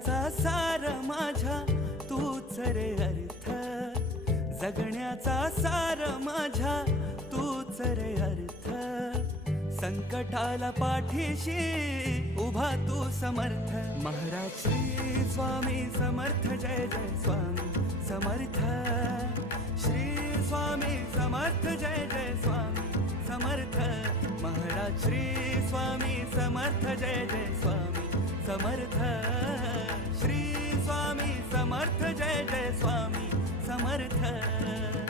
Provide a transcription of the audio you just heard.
जगण्याचा सार माझ्या तूच रे अर्थ, जगण्याचा सार माझ्या तूच रे अर्थ. संकटाला पाठीशी उभा तू समर्थ. महाराज श्री स्वामी समर्थ, जय जय स्वामी समर्थ. श्री स्वामी समर्थ, जय जय स्वामी समर्थ. महाराज श्री स्वामी समर्थ, जय जय स्वामी समर्थ. श्री स्वामी समर्थ, जय जय स्वामी समर्थ.